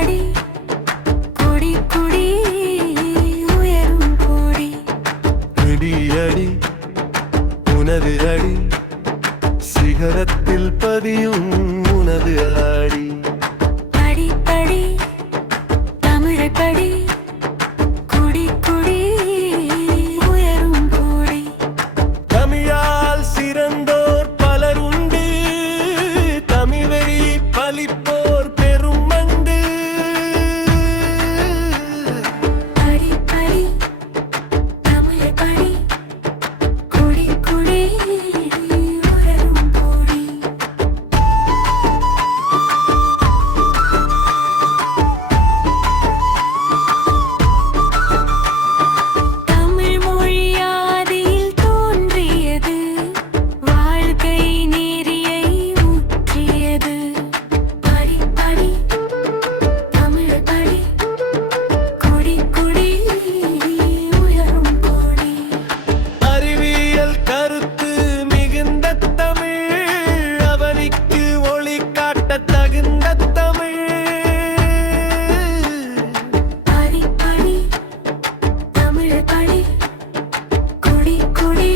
படி கொடி கொடி உயரும் கொடி அடி அடி உனது அடி சிகரத்தில் பதியும் உனது அடி படி படி தமிழை படி கொடி கொடி உயரும் கொடி தமிழால் சிறந்தோர் பலர் உண்டு தமிழை பலிப்போர் பெரும் மண்டு படி படி தமிழை படி கொடி கொடி உயரும் கொடி தமிழ் மொழி ஆதியில் தோன்றியது வாழ்க்கை நெறியை ஊற்றியது படி படி தமிழை படி கொடி கொடி உயரும் கொடி அறிவியல் கருத்து மிகுந்த தமிழ் அவனிக்கு ஒளி காட்ட தகுந்த தமிழ் படி படி தமிழை படி கொடி கொடி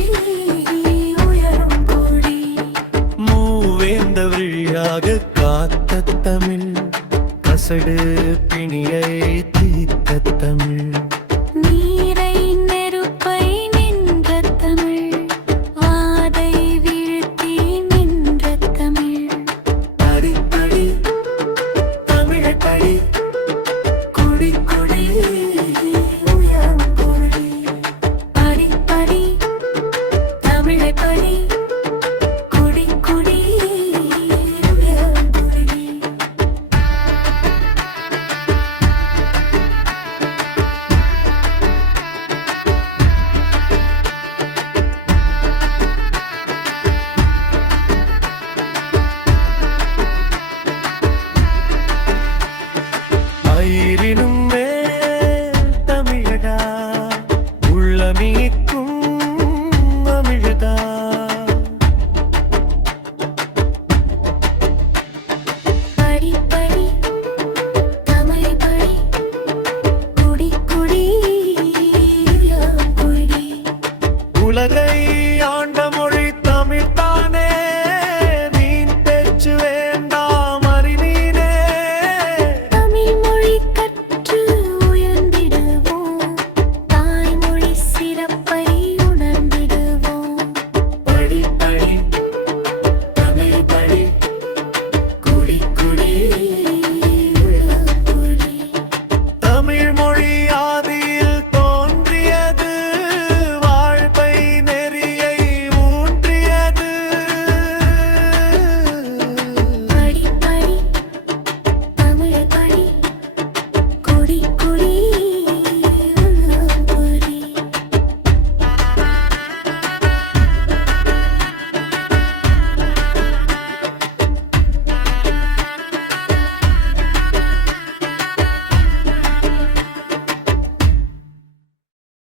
உயரும் கொடி மூவேந்த வழியாக காத்த தமிழ் கசடு பிணியை தீர்த்த தமிழ்